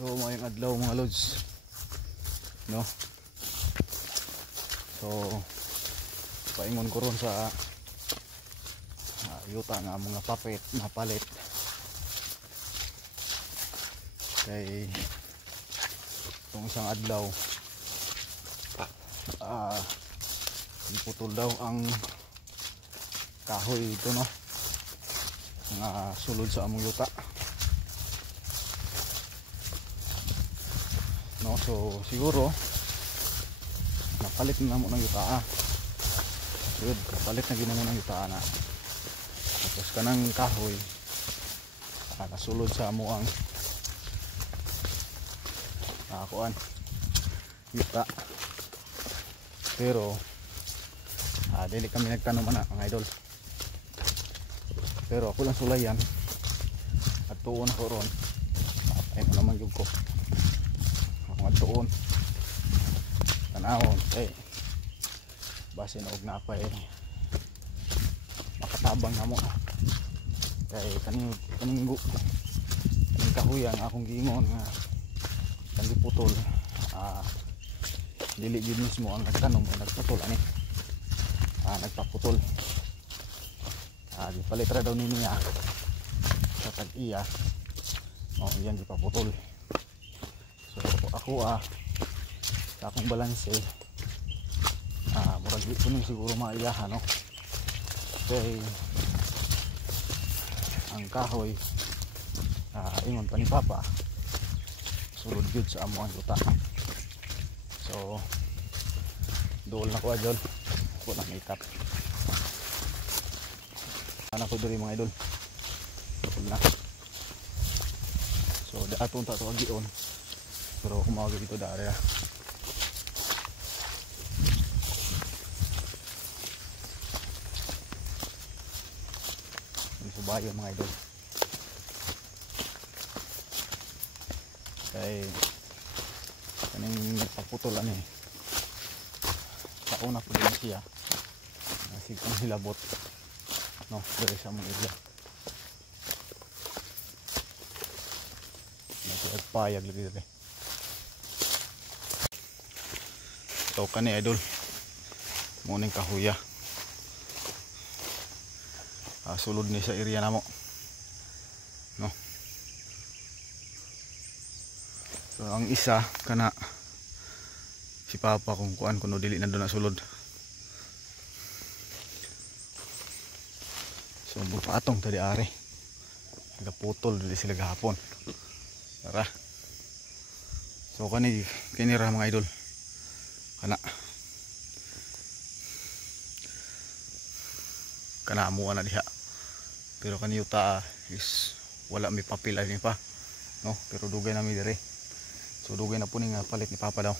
So mayong adlaw mga lods, no? So paingon ko ron sa yuta nga mga papet na palit kay itong isang adlaw iputol daw ang kahoy ito, no, nga sulod sa among yuta, no. So siguro napalit na mo ng yuta, good, napalit na ginamo ng yuta na, tapos kanang kahoy nasulod sa amo ang kuan yuta. Pero dili kami nagtanom na mga idol, pero ako lang sulayan at tuon ko ron ay mo naman yung ko ako nga tuon tanawon base na og napay makatabang na mo kay kaning kahuyan akong giingon nga kanang putol dili gid mismo ang nagtanom o nagputol ani nagpaputol di palit ra daw niya sa tag-iya yan di paputol. So ako sa akong balanse murag di ko nung siguro maiyahan, no, kay ang kahoy ingon pa ni Papa sulod gyud sa amo ang yuta. So dool na ko adyon ko na ikat anak ko diri mga idol na. So daatong ta to agion pero kumawag dito da area. Ang subayo mga idol kay kaning nagpaputolan sa una po din siya nasigpang hilabot, no, dari sa mong area nagpayag lagi dali. So kani idol muning kahuya sulod ni sa area namo, no. So ang isa kana si Papa kung kuan kuno dili na doon na sulod. So bupatong tadi are nagaputol dili sila gahapon. Tara. So kani ra mga idol kana amo na diha, pero kani yuta is wala may papel ani pa, no, pero dugay na mi dire. So dugay na po ning palit ni Papa daw.